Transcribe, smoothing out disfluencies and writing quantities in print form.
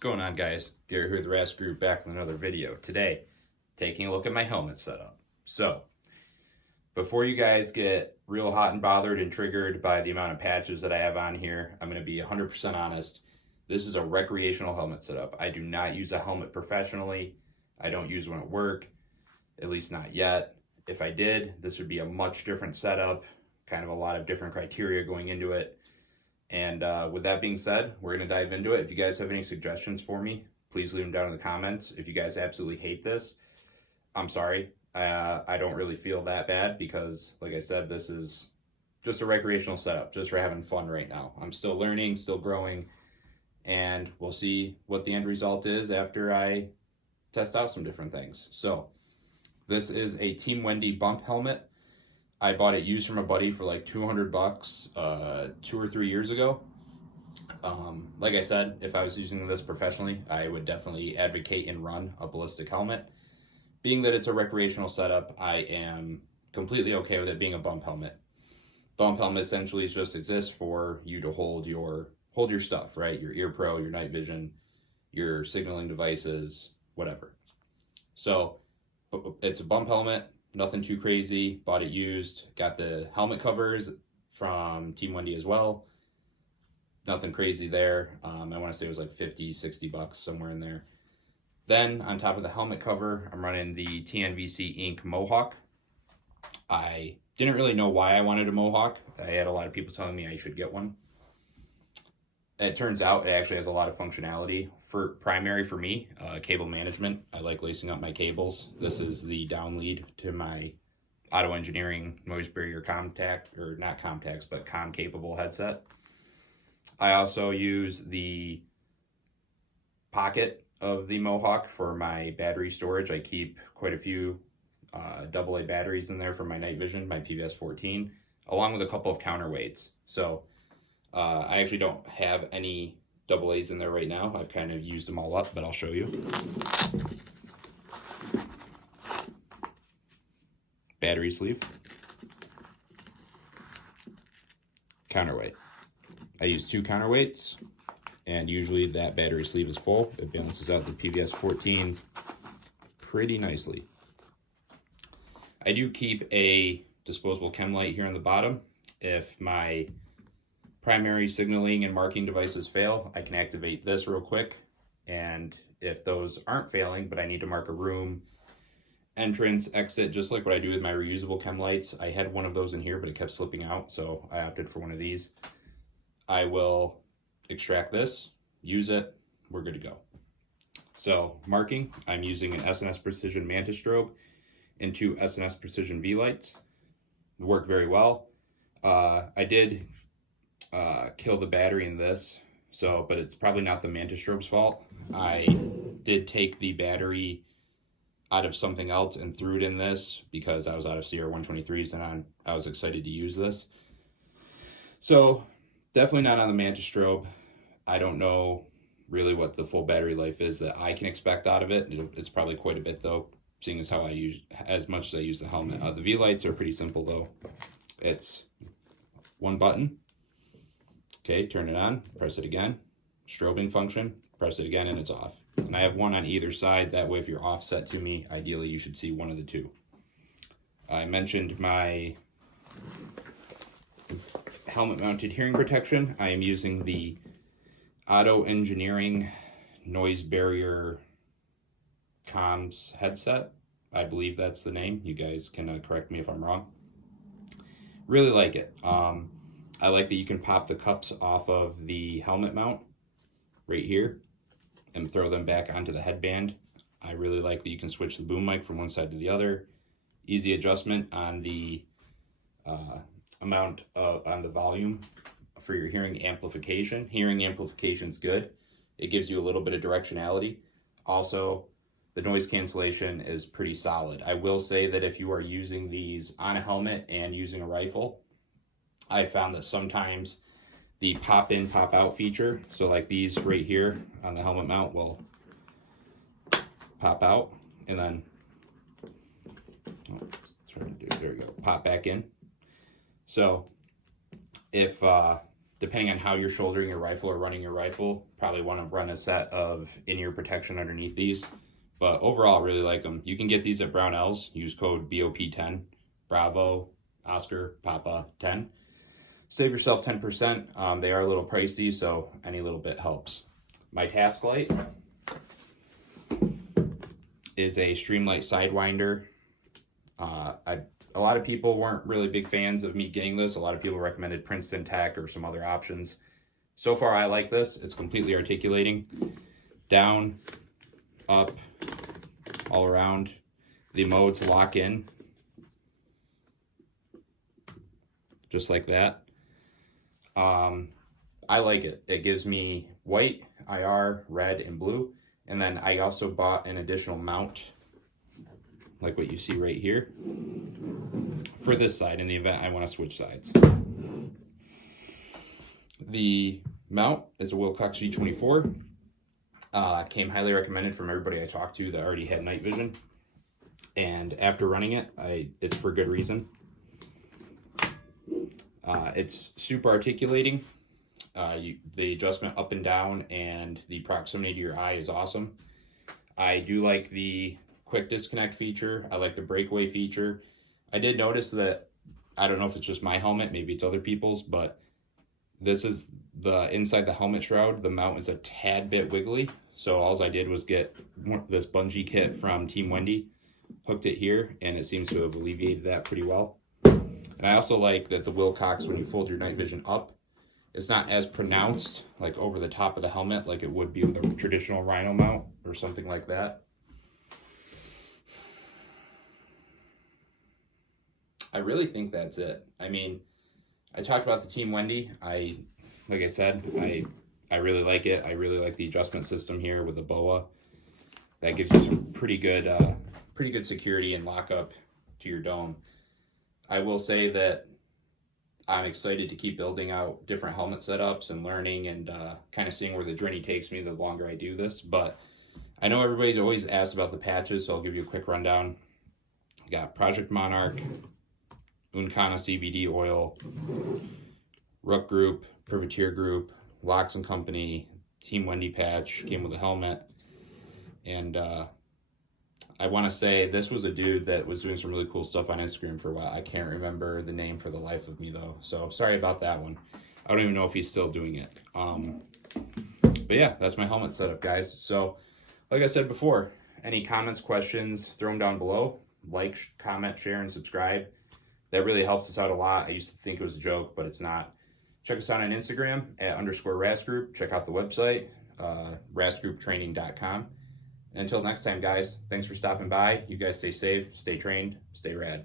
going on, guys? Gary here with the Rasp Group, back with another video. Today, taking a look at my helmet setup. So, before you guys get real hot and bothered and triggered by the amount of patches that I have on here, I'm going to be 100% honest. This is a recreational helmet setup. I do not use a helmet professionally. I don't use one at work, at least not yet. If I did, this would be a much different setup, kind of a lot of different criteria going into it. And with that being said, we're going to dive into it. If you guys have any suggestions for me, please leave them down in the comments. If you guys absolutely hate this, I'm sorry. I don't really feel that bad because, like I said, this is just a recreational setup, just for having fun right now. I'm still learning, still growing, and we'll see what the end result is after I test out some different things. So, this is a Team Wendy Bump Helmet. I bought it used from a buddy for like $200 2 or 3 years ago. Like I said, if I was using this professionally, I would definitely advocate and run a ballistic helmet. Being that it's a recreational setup, I am completely okay with it being a bump helmet. Bump helmet essentially just exists for you to hold your stuff, right? Your ear pro, your night vision, your signaling devices, whatever. So it's a bump helmet. Nothing too crazy. Bought it used. Got the helmet covers from Team Wendy as well. Nothing crazy there. I want to say it was like 50, 60 bucks, somewhere in there. Then on top of the helmet cover, I'm running the TNVC Ink Mohawk. I didn't really know why I wanted a Mohawk. I had a lot of people telling me I should get one. It turns out it actually has a lot of functionality. For primary for me, cable management. I like lacing up my cables. This is the down lead to my Auto Engineering noise barrier contact, or not contacts, but com capable headset. I also use the pocket of the Mohawk for my battery storage. I keep quite a few AA batteries in there for my night vision, my PVS 14, along with a couple of counterweights. So I actually don't have any AA's in there right now. I've kind of used them all up, but I'll show you. Battery sleeve. Counterweight. I use 2 counterweights, and usually that battery sleeve is full. It balances out the PVS 14 pretty nicely. I do keep a disposable chem light here on the bottom. If my primary signaling and marking devices fail, I can activate this real quick, and if those aren't failing, but I need to mark a room, entrance, exit, just like what I do with my reusable chem lights. I had one of those in here, but it kept slipping out, so I opted for one of these. I will extract this, use it, we're good to go. So, marking, I'm using an S&S Precision Mantis strobe and 2 S&S Precision V-lights. They work very well. I did kill the battery in this, but it's probably not the Mantis strobe's fault. I did take the battery out of something else and threw it in this because I was out of CR123s and I was excited to use this. So definitely not on the Mantis strobe. I don't know really what the full battery life is that I can expect out of it. It's probably quite a bit though, seeing as how I use, as much as I use the helmet. The V-lights are pretty simple though. It's one button. Okay, turn it on, press it again, strobing function, press it again, and it's off. And I have one on either side, that way if you're offset to me, ideally you should see one of the two. I mentioned my helmet-mounted hearing protection. I am using the Auto Engineering noise barrier comms headset. I believe that's the name. You guys can correct me if I'm wrong. Really like it. I like that you can pop the cups off of the helmet mount right here and throw them back onto the headband. I really like that you can switch the boom mic from one side to the other. Easy adjustment on the on the volume for your hearing amplification. Hearing amplification is good. It gives you a little bit of directionality. Also, the noise cancellation is pretty solid. I will say that if you are using these on a helmet and using a rifle, I found that sometimes the pop in, pop out feature, so like these right here on the helmet mount will pop out and then, there we go, pop back in. So if depending on how you're shouldering your rifle or running your rifle, probably want to run a set of in-ear protection underneath these. But overall, I really like them. You can get these at Brownells. Use code BOP10, Bravo, Oscar, Papa 10. Save yourself 10%. They are a little pricey, so any little bit helps. My task light is a Streamlight Sidewinder. A lot of people weren't really big fans of me getting this. A lot of people recommended Princeton Tech or some other options. So far, I like this. It's completely articulating. Down, up, all around. The modes lock in. Just like that. I like it. It gives me white, IR, red, and blue. And then I also bought an additional mount, like what you see right here, for this side in the event I want to switch sides. The mount is a Wilcox G24. Came highly recommended from everybody I talked to that already had night vision. And after running it, it's for good reason. It's super articulating. The adjustment up and down and the proximity to your eye is awesome. I do like the quick disconnect feature. I like the breakaway feature. I did notice that, I don't know if it's just my helmet, maybe it's other people's, but this is the inside the helmet shroud. The mount is a tad bit wiggly. So all I did was get this bungee kit from Team Wendy, hooked it here, and it seems to have alleviated that pretty well. And I also like that the Wilcox, when you fold your night vision up, it's not as pronounced, like over the top of the helmet, like it would be with a traditional Rhino mount or something like that. I really think that's it. I mean, I talked about the Team Wendy. Like I said, I really like it. I really like the adjustment system here with the BOA. That gives you some pretty good security and lockup to your dome. I will say that I'm excited to keep building out different helmet setups and learning and kind of seeing where the journey takes me the longer I do this. But I know everybody's always asked about the patches, so I'll give you a quick rundown. Got Project Monarch, Uncana CBD oil, Rook Group, Privateer Group, Lox and Company, Team Wendy patch, came with a helmet. And I want to say this was a dude that was doing some really cool stuff on Instagram for a while. I can't remember the name for the life of me, though. So sorry about that one. I don't even know if he's still doing it. But yeah, that's my helmet setup, guys. So like I said before, any comments, questions, throw them down below. Like, comment, share, and subscribe. That really helps us out a lot. I used to think it was a joke, but it's not. Check us out on Instagram at _RASGroup. Check out the website, rasgrouptraining.com. Until next time, guys, thanks for stopping by. You guys stay safe, stay trained, stay rad.